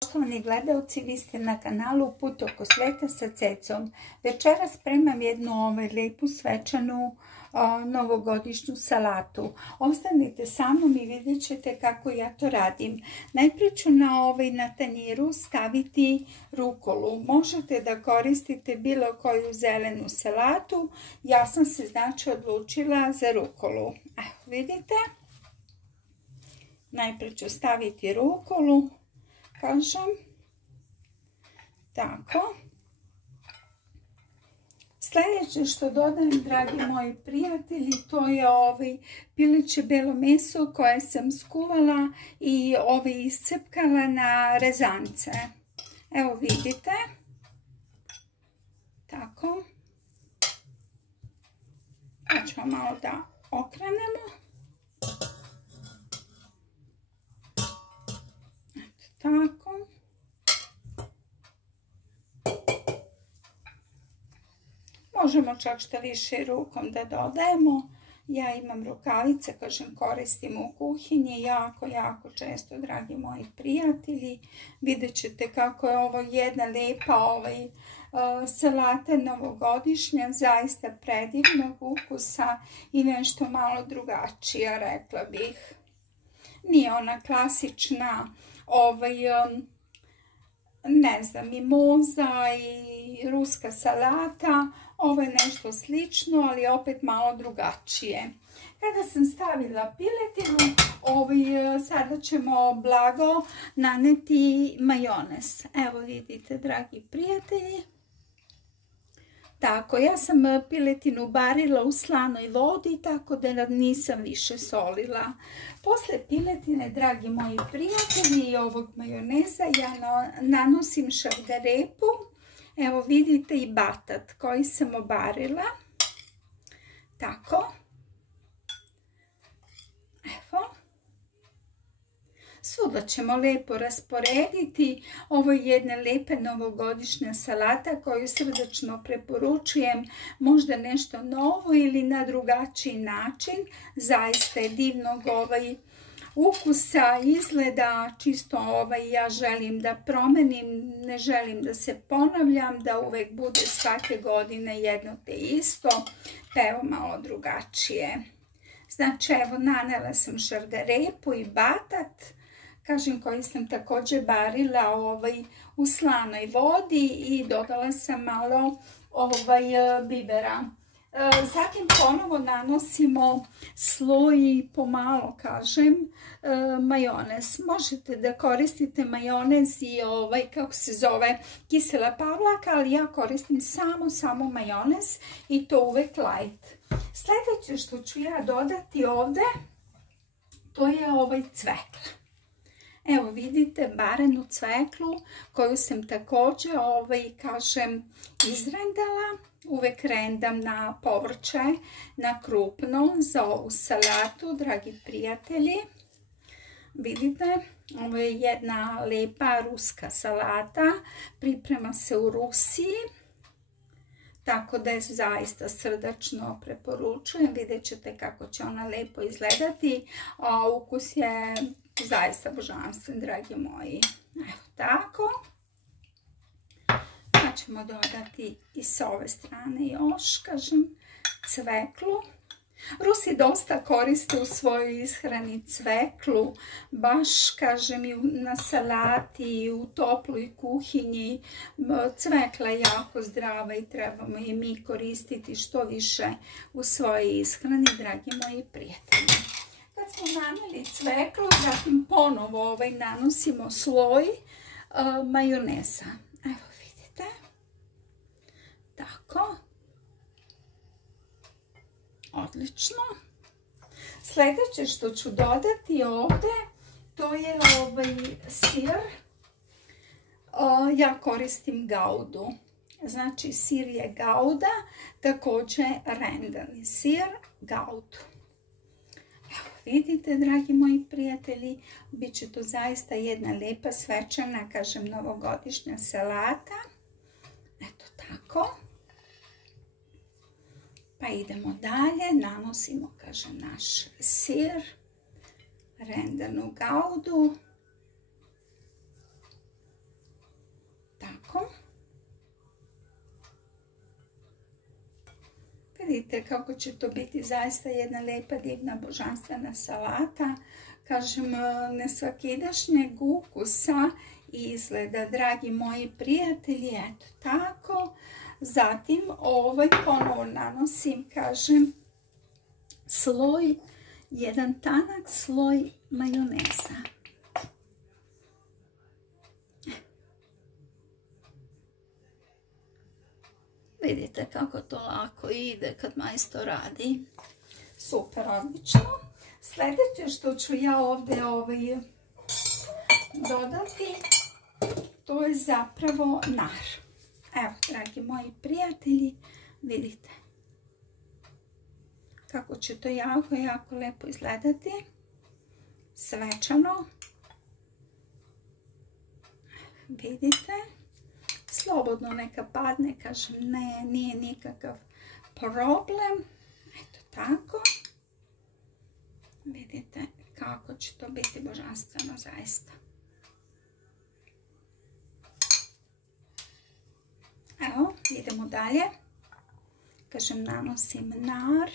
Poštovani gledalci, vi ste na kanalu Put oko sveta sa Cecom. Večeras spremam jednu lijepu svečanu novogodišnju salatu. Ostanite sa mnom i vidjet ćete kako ja to radim. Najprije ću na tanjiru staviti rukolu. Možete da koristite bilo koju zelenu salatu. Ja sam se znači odlučila za rukolu. Evo vidite. Najprije ću staviti rukolu. Kažem, tako. Sljedeće što dodajem, dragi moji prijatelji, to je pileće belo meso koje sam skuvala i iscepkala na rezance. Evo vidite. Tako. Pa ćemo malo da okrenemo. Tako. Možemo čak što više rukom da dodajemo. Ja imam rukavice, kažem, koristim u kuhinji jako često, dragi moji prijatelji. Vidjet ćete kako je ovo jedna lijepa salata novogodišnja, zaista predivnog ukusa i nešto malo drugačija, rekla bih. Nije ona klasična ne znam, mimoza i ruska salata. Ovo je nešto slično, ali opet malo drugačije. Kada sam stavila piletinu, sada ćemo blago naneti majonez. Evo vidite, dragi prijatelji. Tako, ja sam piletinu barila u slanoj vodi, tako da nisam više solila. Posle piletine, dragi moji prijatelji, i ovog majoneza ja nanosim šargarepu. Evo vidite i batat koji sam obarila. Tako. Evo. Svuda ćemo lijepo rasporediti. Ovo je jedna lijepa novogodišnja salata koju srdačno preporučujem. Možda nešto novo ili na drugačiji način. Zaista je divnog ukusa, izgleda, čisto ja želim da promenim, ne želim da se ponavljam, da uvek bude svake godine jedno te isto, pa evo malo drugačije. Znači evo nanela sam šargarepu i batat, kažem, koji sam također barila u slanoj vodi i dodala sam malo bibera. Zatim ponovo nanosimo sloj pomalo, kažem, majonez. Možete da koristite majonez i kako se zove, kisela pavlaka, ali ja koristim samo majonez i to uvek light. Sljedeće što ću ja dodati ovde, to je cvekla. Evo vidite barenu cveklu koju sam također, kažem, izrendala. Uvek rendam na povrće, na krupno za ovu salatu, dragi prijatelji. Vidite, ovo je jedna lijepa ruska salata, priprema se u Rusiji, tako da je zaista srdačno preporučujem. Vidjet ćete kako će ona lijepo izgledati, a ukus je zaista božanstven, dragi moji. Evo tako. Pa ćemo dodati i s ove strane još, kažem, cveklu. Rusi dosta koriste u svojoj ishrani cveklu, baš, kažem, i na salati i u toploj kuhinji. Cvekla je jako zdrava i trebamo i mi koristiti što više u svojoj ishrani, dragi moji prijatelji. Kad smo naneli cveklu, zatim ponovo nanosimo sloj majoneza. Evo vidite. Tako. Odlično. Sljedeće što ću dodati ovdje, to je sir. Ja koristim gaudu. Znači sir je gauda, također rendani sir, gaudu. Evo vidite, dragi moji prijatelji, bit će to zaista jedna lijepa svečana, kažem, novogodišnja salata. Eto tako. Pa idemo dalje, nanosimo, kažem, naš sir, rendanu gaudu. Vidite kako će to biti zaista jedna lijepa, divna, božanstvena salata. Kažem, nesvakidašnjeg ukusa i izgleda, dragi moji prijatelji, eto tako. Zatim ponovo nanosim, kažem, jedan tanak sloj majoneza. Vidite kako to lako ide kad majstor radi. Super, odlično. Sljedeće što ću ja ovdje dodati, to je zapravo nar. Evo, dragi moji prijatelji, vidite kako će to jako, jako lepo izgledati. Svečano. Vidite. Slobodno neka padne, kažem, ne, nije nikakav problem. Eto tako. Vidite kako će to biti božanstveno zaista. Evo, idemo dalje. Kažem, nanosim nar.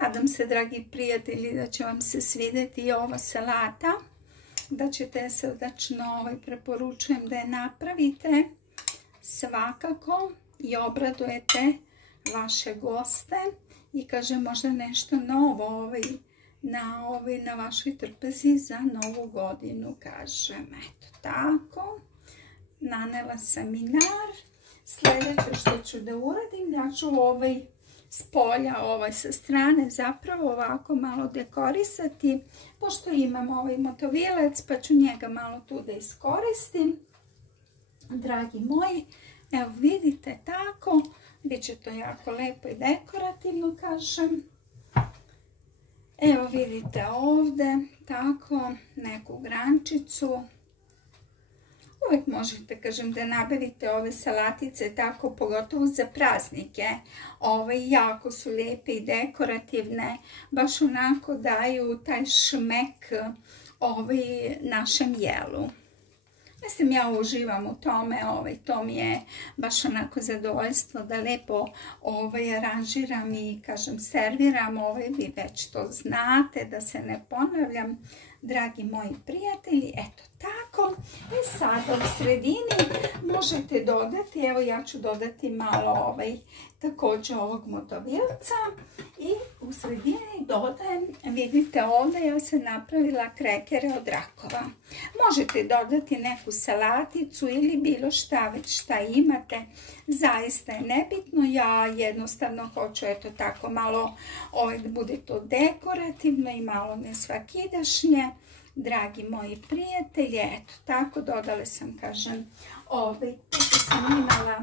Nadam se, dragi prijatelji, da će vam se svidjeti i ova salata, da ćete srdačno preporučujem da je napravite svakako i obradujete vaše goste i kažem možda nešto novo na vašoj trpezi za novu godinu, kažem, eto tako. Nanela sam i nar. Sljedeće što ću da uradim, ja ću s polja, sa strane zapravo ovako malo dekorisati, pošto imam motovilec, pa ću njega malo tu da iskoristim. Dragi moji, evo vidite tako, bit će to jako lepo i dekorativno, kažem. Evo vidite ovdje, tako, neku grančicu. Uvijek možete, kažem, da nabavite ove salatice tako, pogotovo za praznike. Jako su lijepe i dekorativne, baš onako daju taj šmek našem jelu. Mislim, ja uživam u tome, to mi je baš onako zadovoljstvo da lepo aranžiram i, kažem, serviram. Vi već to znate, da se ne ponavljam, dragi moji prijatelji, eto tako. I sada u sredini možete dodati, evo ja ću dodati malo također ovog motovilca i u sredini dodajem, vidite ovdje ja sam napravila krekere od rakova. Možete dodati neku salaticu ili bilo šta već šta imate, zaista je nebitno, ja jednostavno hoću eto tako malo da bude to dekorativno i malo nesvakidašnje. Dragi moji prijatelji, eto tako, dodala sam, kažem, kako sam imala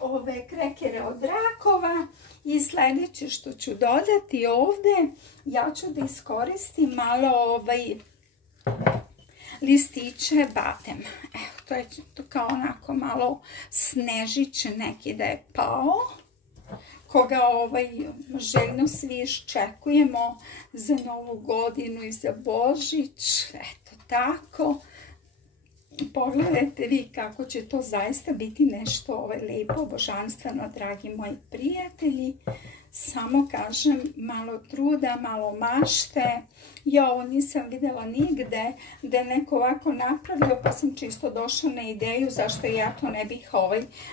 ove krekere od rakova i sljedeće što ću dodati ovdje, ja ću da iskoristim malo listiće badem. Evo, to je kao onako malo snežić neki da je pao, koga željno svi iščekujemo za Novu godinu i za Božić. Eto tako. Pogledajte vi kako će to zaista biti nešto lijepo, božanstveno, dragi moji prijatelji. Samo kažem, malo truda, malo mašte. Ja ovo nisam vidjela nigde da je neko ovako napravio, pa sam čisto došla na ideju zašto ja to ne bih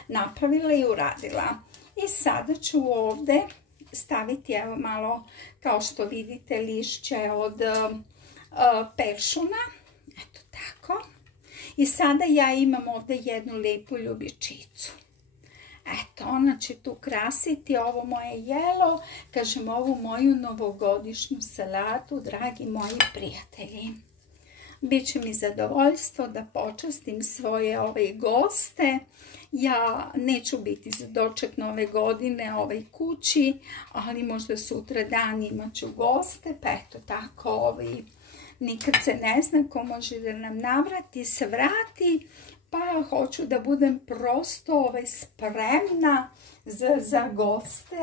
napravila i uradila. I sada ću ovdje staviti evo malo, kao što vidite, lišće od peršuna. Eto tako. I sada ja imam ovdje jednu lijepu ljubičicu. Eto, ona će tu krasiti ovo moje jelo, kažem, ovu moju novogodišnju salatu, dragi moji prijatelji. Biće mi zadovoljstvo da počastim svoje goste. Ja neću biti za doček Nove godine kući, ali možda sutra dan imat ću goste, pa eto tako, nikad se ne zna ko može da nam navrati, se vrati, pa hoću da budem prosto spremna za goste,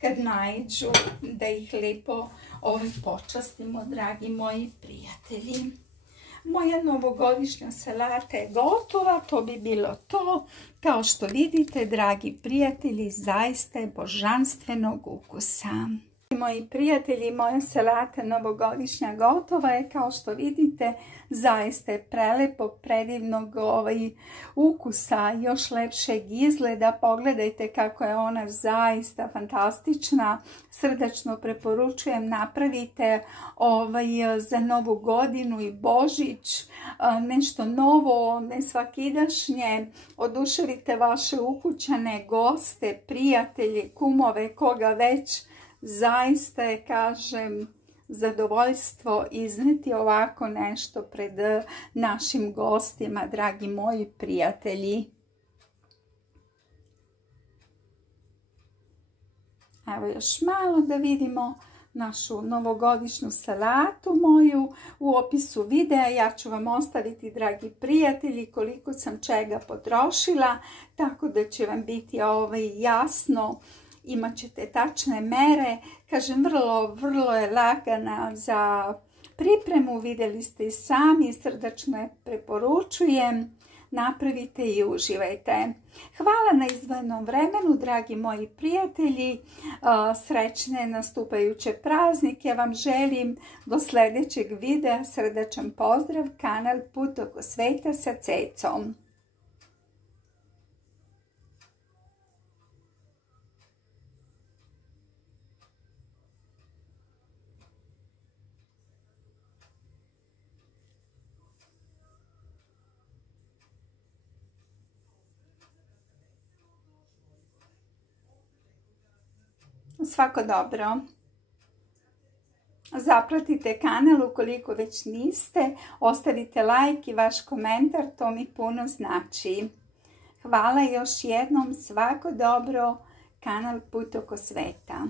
kad naiđu, da ih lijepo počastimo, dragi moji prijatelji. Moja novogodišnja salata je gotova, to bi bilo to. Kao što vidite, dragi prijatelji, zaista je božanstvenog ukusa. Moji prijatelji, moja salata novogodišnja gotova je, kao što vidite, zaista je prelepo, predivnog ukusa, još lepšeg izgleda. Pogledajte kako je ona zaista fantastična. Srdačno preporučujem, napravite za Novu godinu i Božić nešto novo, nesvakidašnje. Oduševite vaše ukućane, goste, prijatelje, kumove, koga već. Zaista je, kažem, zadovoljstvo izneti ovako nešto pred našim gostima, dragi moji prijatelji. Evo još malo da vidimo našu novogodišnju salatu moju. U opisu videa ja ću vam ostaviti, dragi prijatelji, koliko sam čega potrošila, tako da će vam biti jasno. Imat ćete tačne mere. Kažem, vrlo je lagana za pripremu. Vidjeli ste i sami, srdačno je preporučujem. Napravite i uživajte. Hvala na izdvojenom vremenu, dragi moji prijatelji. Srećne nastupajuće praznike vam želim. Do sljedećeg videa srdačan pozdrav, kanal Put oko sveta sa Cecom. Svako dobro. Zapratite kanal ukoliko već niste. Ostavite like i vaš komentar, to mi puno znači. Hvala još jednom, svako dobro, kanal Put oko sveta.